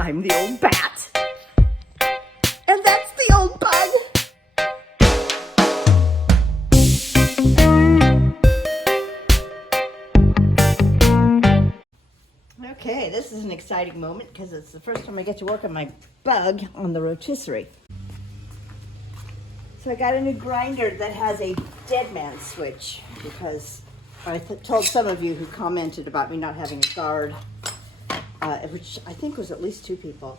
I'm the old bat. And that's the old bug. Okay, this is an exciting moment because it's the first time I get to work on my bug on the rotisserie. So I got a new grinder that has a dead man switch because I told some of you who commented about me not having a guard, which I think was at least 2 people.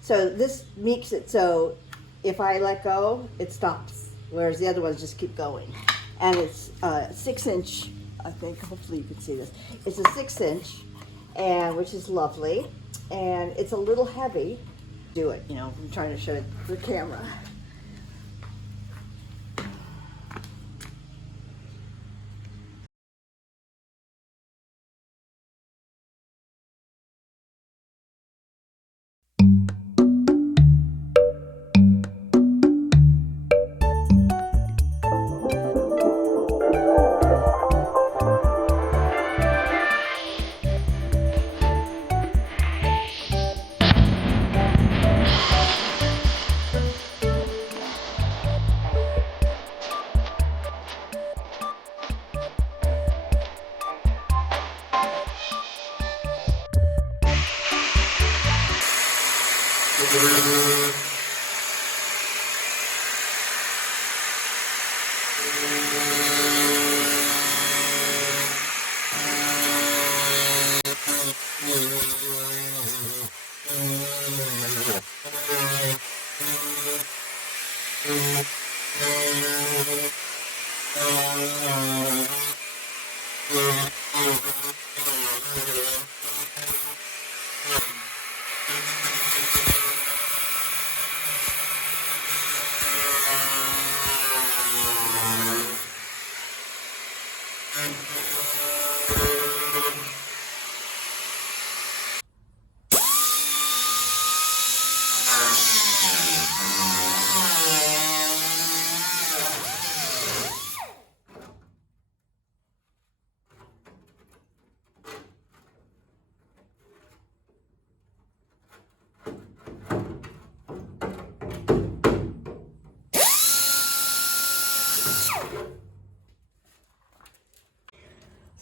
So this makes it so if I let go, it stops, whereas the other ones just keep going. And it's 6-inch, I think, hopefully you can see this. It's a 6-inch, and which is lovely, and it's a little heavy. Do it, you know, I'm trying to show it the camera.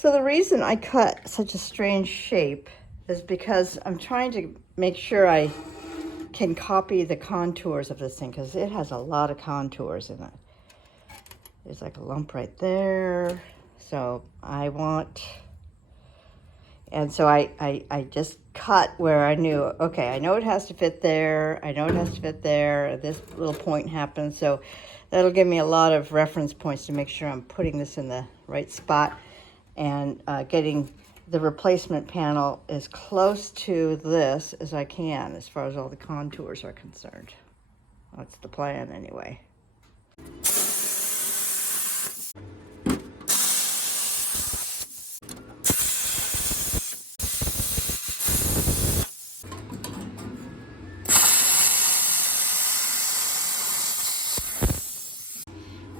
So the reason I cut such a strange shape is because I'm trying to make sure I can copy the contours of this thing because it has a lot of contours in it. There's like a lump right there. So I want, and so I just cut where I knew, okay, I know it has to fit there. I know it has to fit there. This little point happens. So that'll give me a lot of reference points to make sure I'm putting this in the right spot and getting the replacement panel as close to this as I can as far as all the contours are concerned. That's the plan anyway.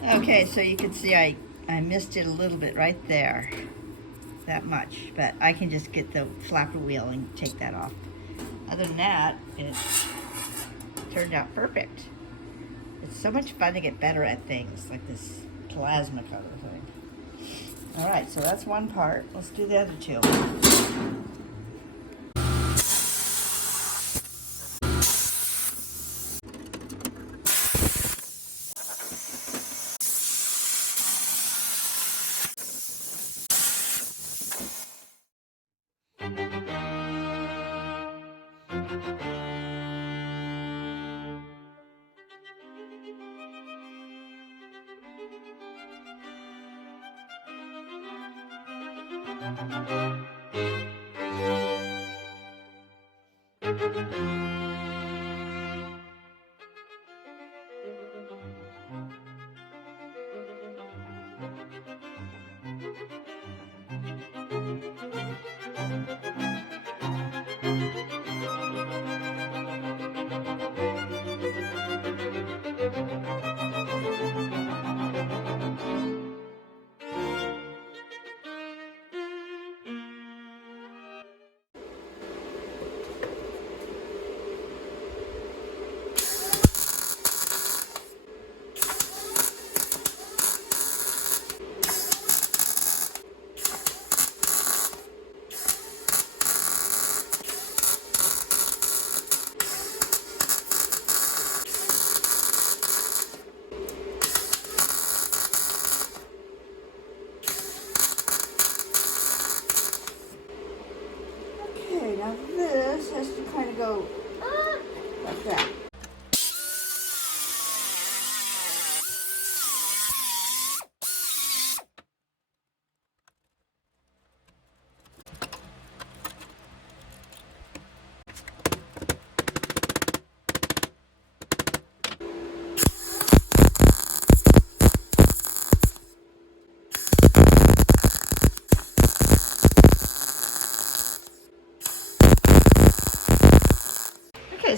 Okay, so you can see I missed it a little bit right there, that much, but I can just get the flapper wheel and take that off. Other than that, it turned out perfect. It's so much fun to get better at things like this plasma cutter thing. All right, so that's one part. Let's do the other 2.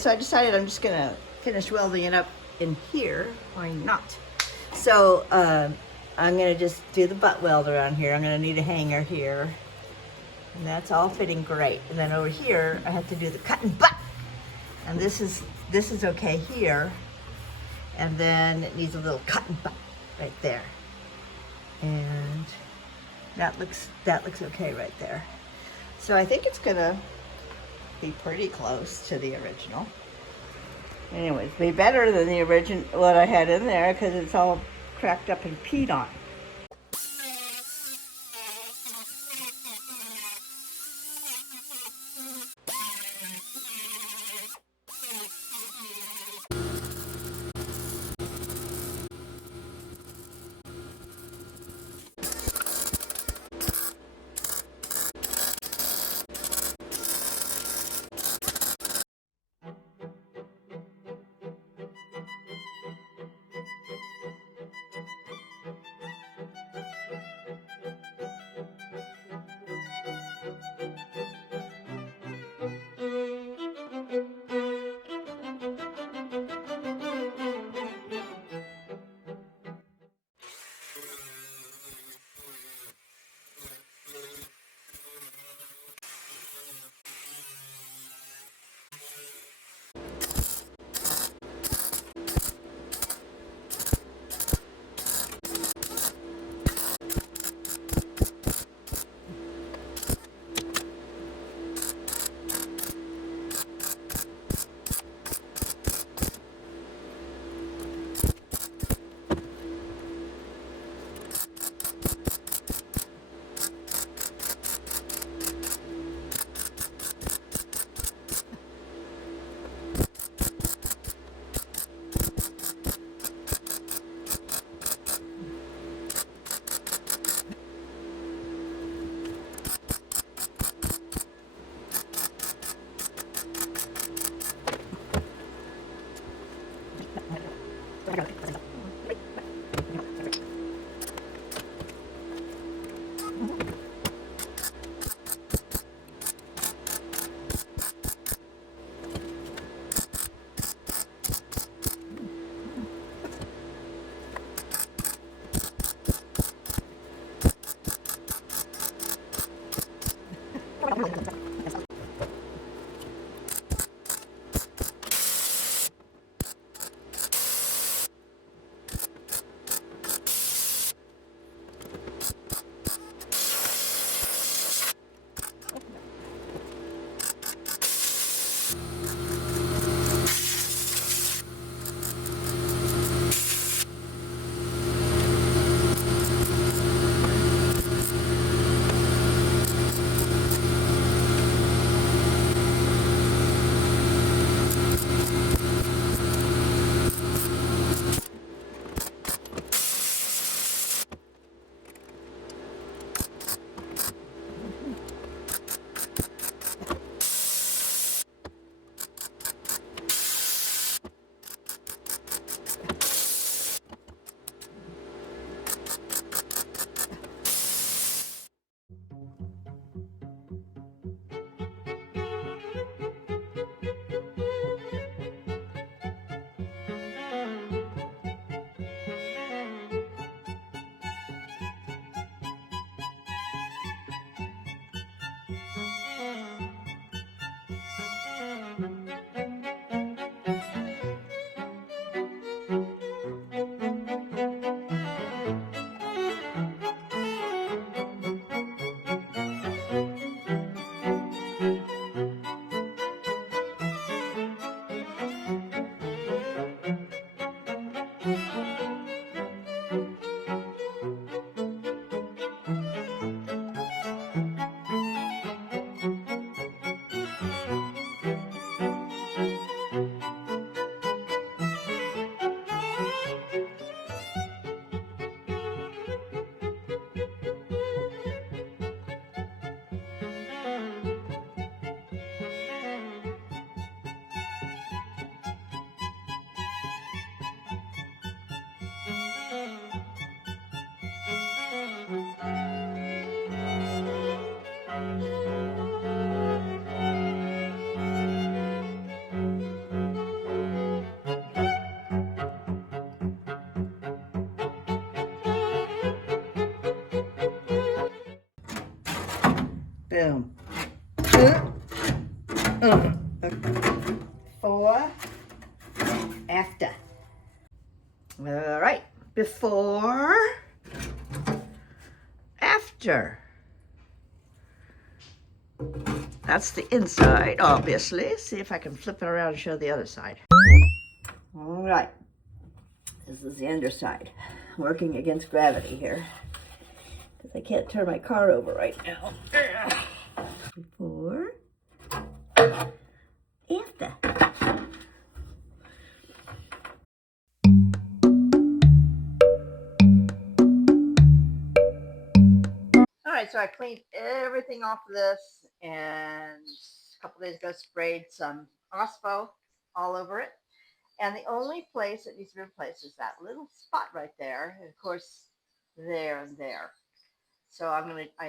so I decided I'm just gonna finish welding it up in here. Why not? So I'm gonna just do the butt weld around here. I'm gonna need a hanger here. And that's all fitting great. And then over here, I have to do the cut and butt. And this is okay here. And then it needs a little cut and butt right there. And that looks okay right there. So I think it's gonna be pretty close to the original. Anyways, be better than the original, what I had in there, because it's all cracked up and peed on. Boom. 4 after. All right, before, after. That's the inside, obviously. See if I can flip it around and show the other side. All right, this is the underside. Working against gravity here, because I can't turn my car over right now. Before, after. All right, so I cleaned everything off of this, and a couple days ago sprayed some Ospo all over it. And the only place that needs to be replaced is that little spot right there, and of course, there and there. So I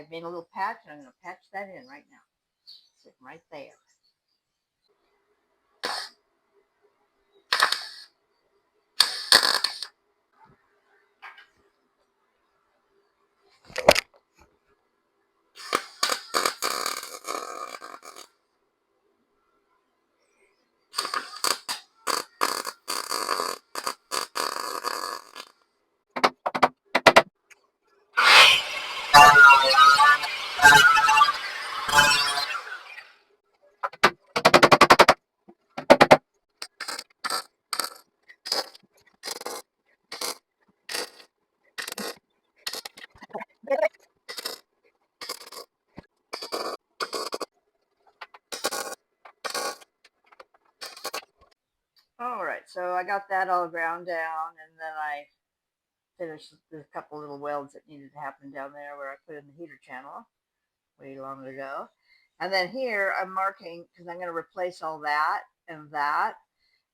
made a little patch, and I'm gonna patch that in right now. Sitting right there. All right, so I got that all ground down, and then I finished a couple little welds that needed to happen down there where I put in the heater channel way long ago. And then here I'm marking because I'm going to replace all that and that.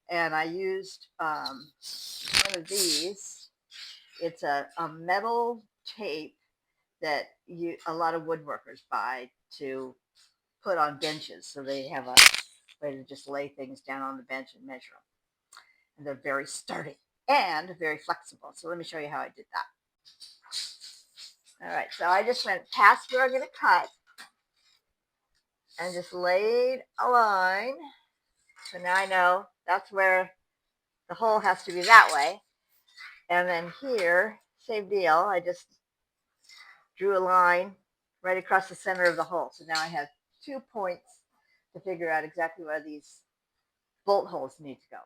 And I used one of these. It's a metal tape that a lot of woodworkers buy to put on benches, so they have a way to just lay things down on the bench and measure them. And they're very sturdy and very flexible. So let me show you how I did that. All right, so I just went past where I'm going to cut and just laid a line. So now I know that's where the hole has to be that way. And then here, same deal. I just drew a line right across the center of the hole. So now I have 2 points to figure out exactly where these bolt holes need to go.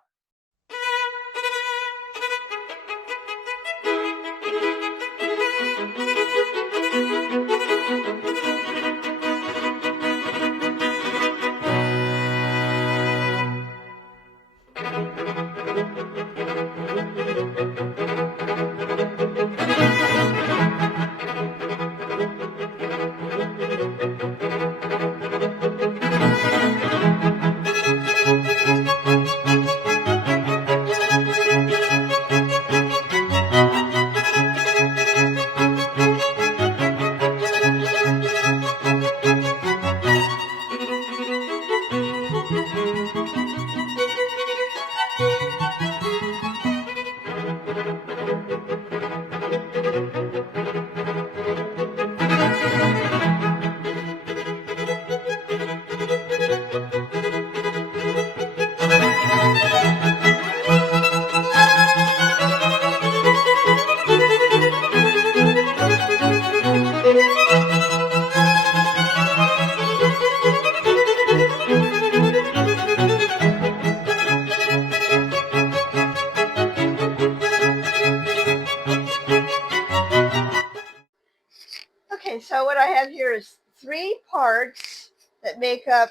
Okay, so what I have here is 3 parts that make up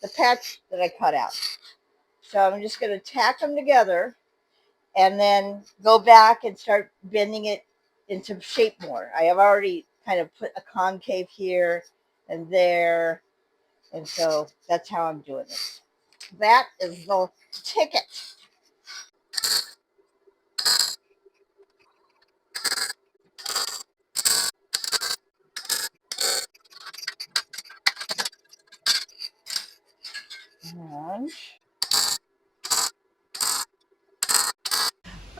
the patch that I cut out. So I'm just going to tack them together and then go back and start bending it into shape more. I have already kind of put a concave here and there, and so that's how I'm doing it. That is the ticket. And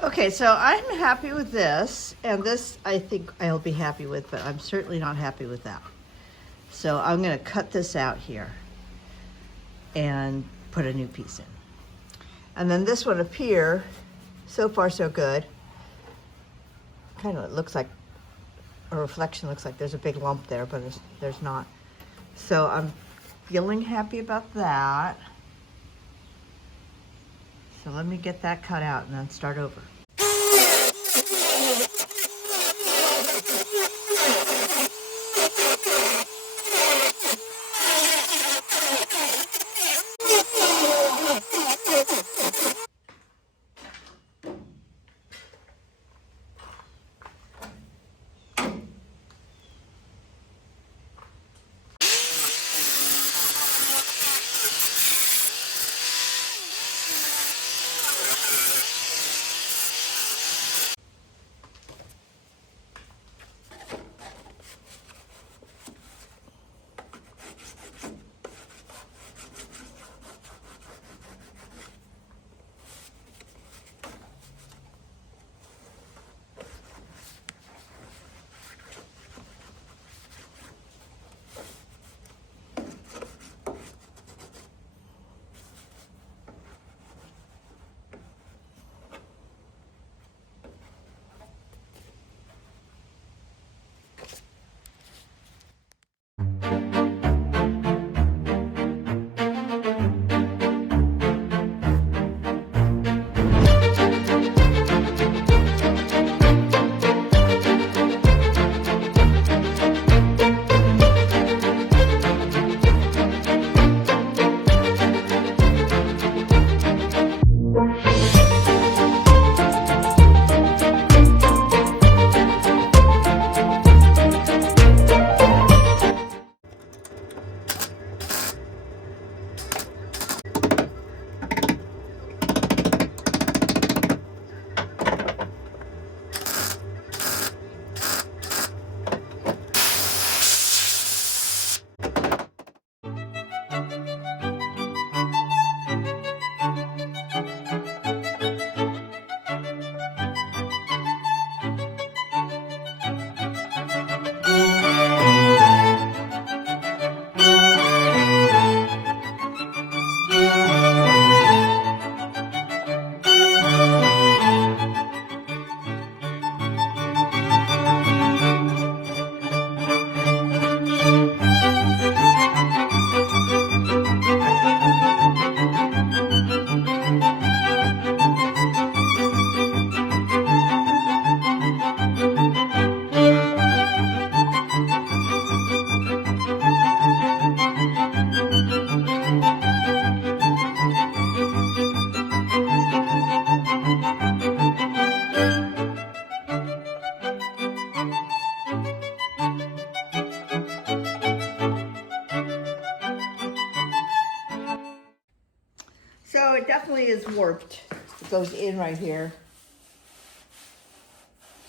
okay, so I'm happy with this, and this I think I'll be happy with, but I'm certainly not happy with that. So I'm gonna cut this out here and put a new piece in. And then this one up here, so far so good. Kind of looks like, a reflection looks like there's a big lump there, but there's not. So I'm feeling happy about that. So let me get that cut out and then start over. So it definitely is warped. It goes in right here.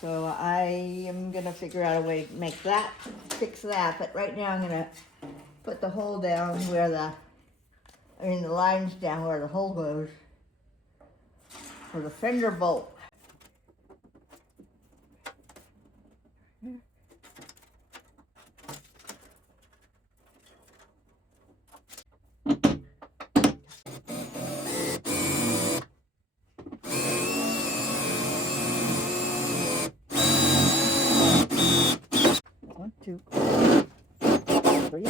So I am gonna figure out a way to make that, fix that. But right now I'm gonna put the hole down where the lines down where the hole goes for the Fender bolt. One, two, three.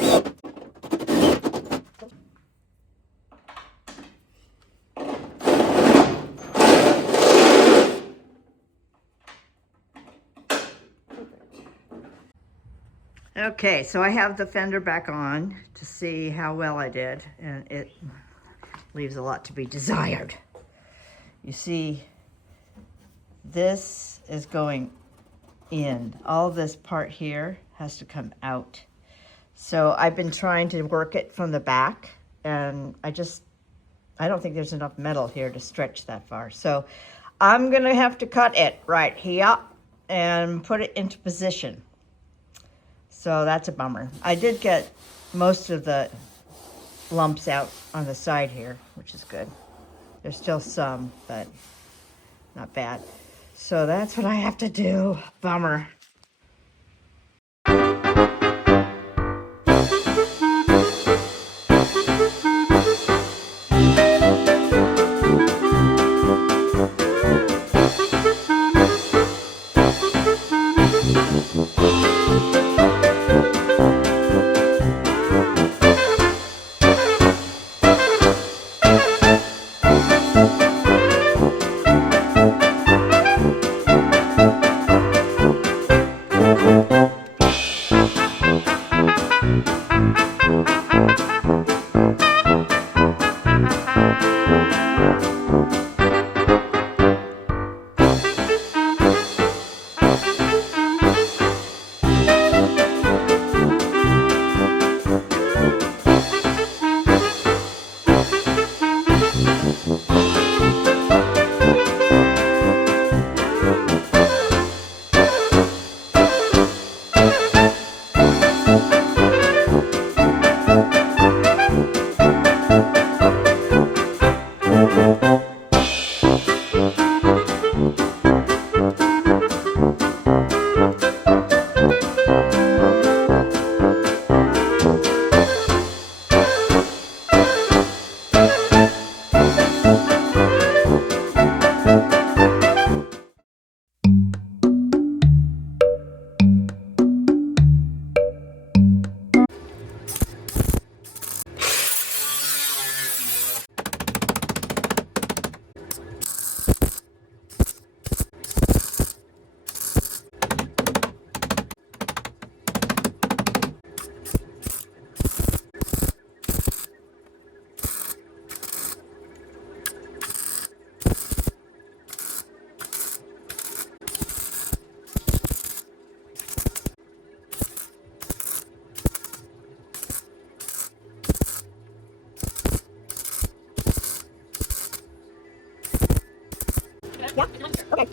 Okay, so I have the Fender back on to see how well I did, and it leaves a lot to be desired. You see, this is going in. All this part here has to come out. So I've been trying to work it from the back, and I don't think there's enough metal here to stretch that far. So I'm gonna have to cut it right here and put it into position. So that's a bummer. I did get most of the lumps out on the side here, which is good. There's still some, but not bad. So that's what I have to do. Bummer. Yeah? Okay.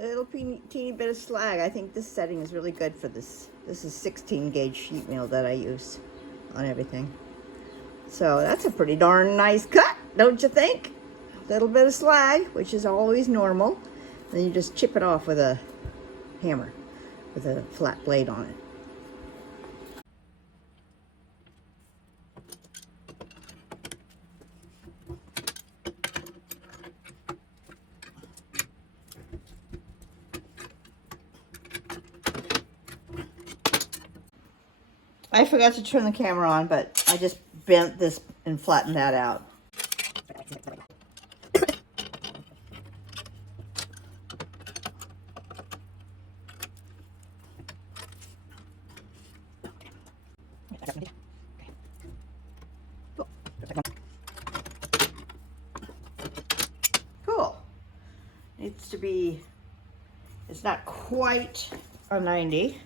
A little teeny bit of slag. I think this setting is really good for this. This is 16 gauge sheet metal that I use on everything. So that's a pretty darn nice cut, don't you think? A little bit of slag, which is always normal. Then you just chip it off with a hammer with a flat blade on it. I forgot to turn the camera on, but I just bent this and flattened that out. Cool. Needs to be, it's not quite a 90.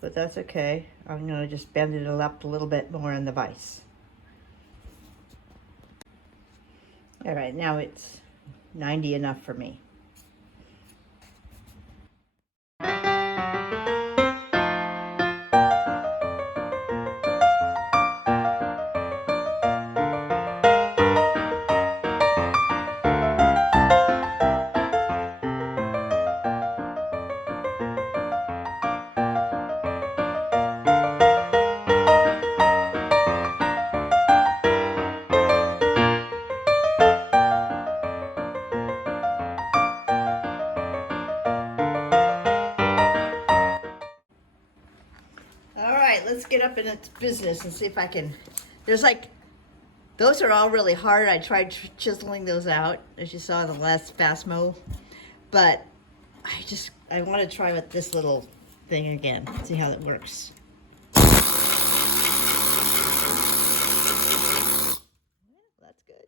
But that's okay. I'm going to just bend it up a little bit more in the vise. All right, now it's 90 enough for me. All right, let's get up in its business and see if I can. There's like, those are all really hard. I tried chiseling those out, as you saw in the last fast mow. But I want to try with this little thing again, see how it works. That's good.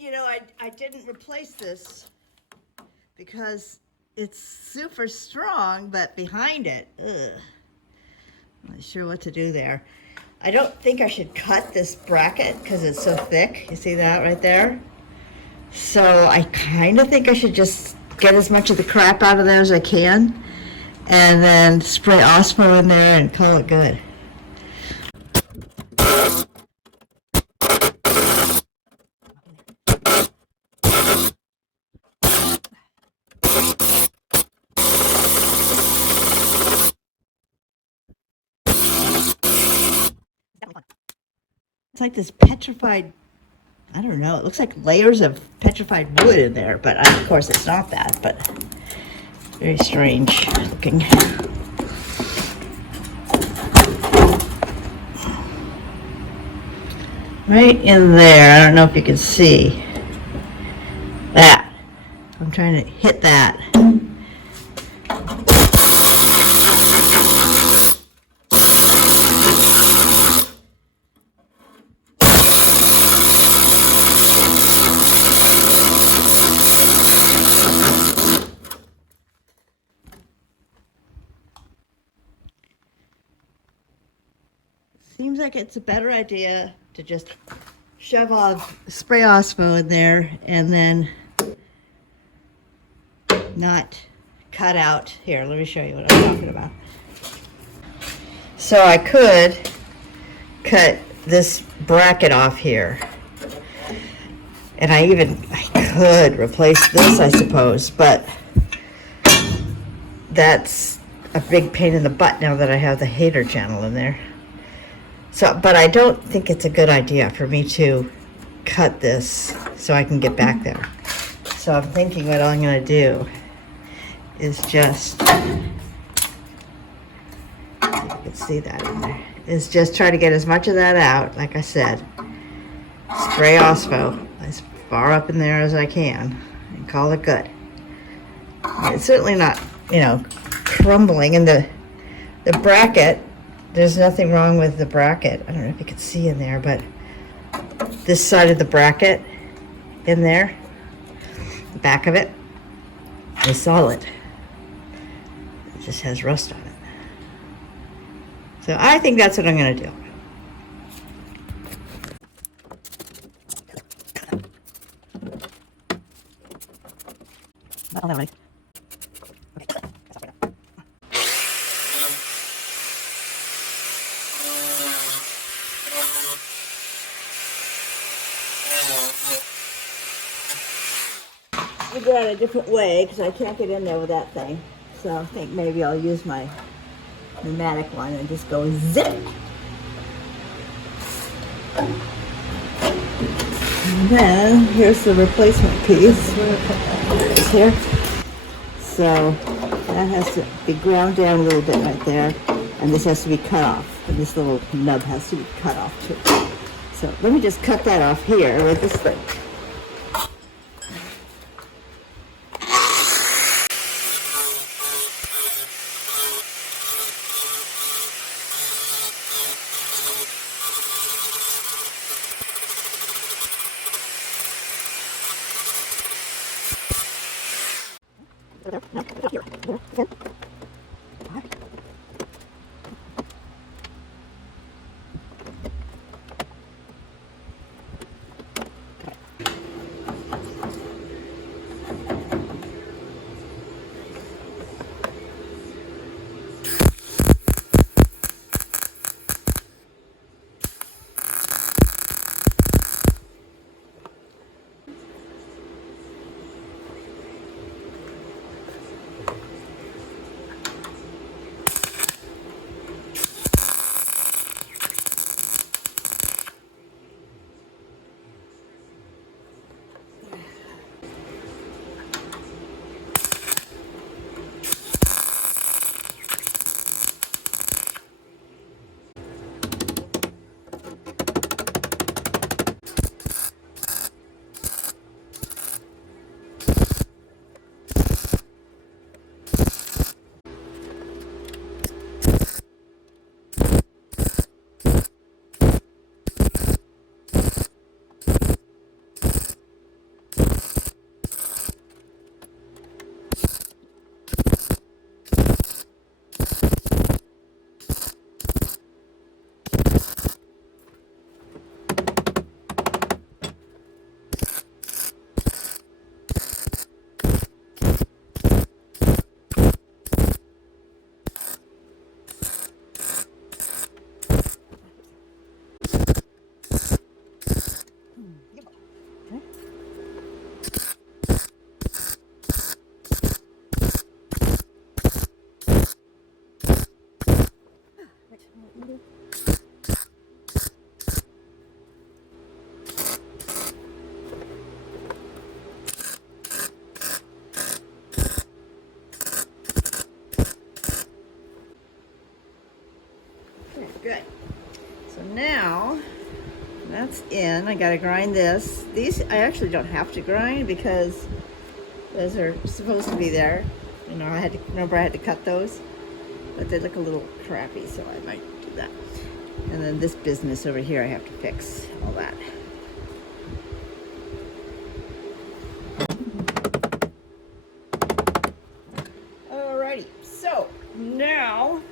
You know, I didn't replace this because it's super strong, but behind it, ugh. I'm not sure what to do there. I don't think I should cut this bracket because it's so thick. You see that right there? So I kind of think I should just get as much of the crap out of there as I can and then spray Osmo in there and call it good. It's like this petrified, I don't know, it looks like layers of petrified wood in there, but of course it's not that, but very strange looking. Right in there, I don't know if you can see that. I'm trying to hit that. seems like it's a better idea to just shove off spray Osmo in there and then not cut out. Here, let me show you what I'm talking about. So I could cut this bracket off here. And I could replace this, I suppose, but that's a big pain in the butt now that I have the hater channel in there. So, but I don't think it's a good idea for me to cut this so I can get back there. So I'm thinking what I'm going to do is just, if you can see that in there, is just try to get as much of that out, like I said. Spray Osmo as far up in there as I can and call it good. It's certainly not, you know, crumbling. And the bracket, there's nothing wrong with the bracket. I don't know if you can see in there, but this side of the bracket in there, the back of it, is solid. It just has rust on it. So I think that's what I'm going to do. Oh, right. I go out a different way because I can't get in there with that thing. So I think maybe I'll use my pneumatic one and just go zip. And then here's the replacement piece. It's here. So that has to be ground down a little bit right there. And this has to be cut off. And this little nub has to be cut off too. So let me just cut that off here with this thing. Good. So now that's in. I gotta grind this. These I actually don't have to grind because those are supposed to be there. You know, I had to cut those, but they look a little crappy, so I might do that. And then this business over here, I have to fix all that. Alrighty, so now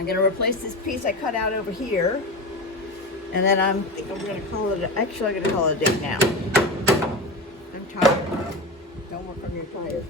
I'm gonna replace this piece I cut out over here, and then I think I'm gonna call it, actually I'm gonna call it a day now. I'm tired. Don't work on your tires.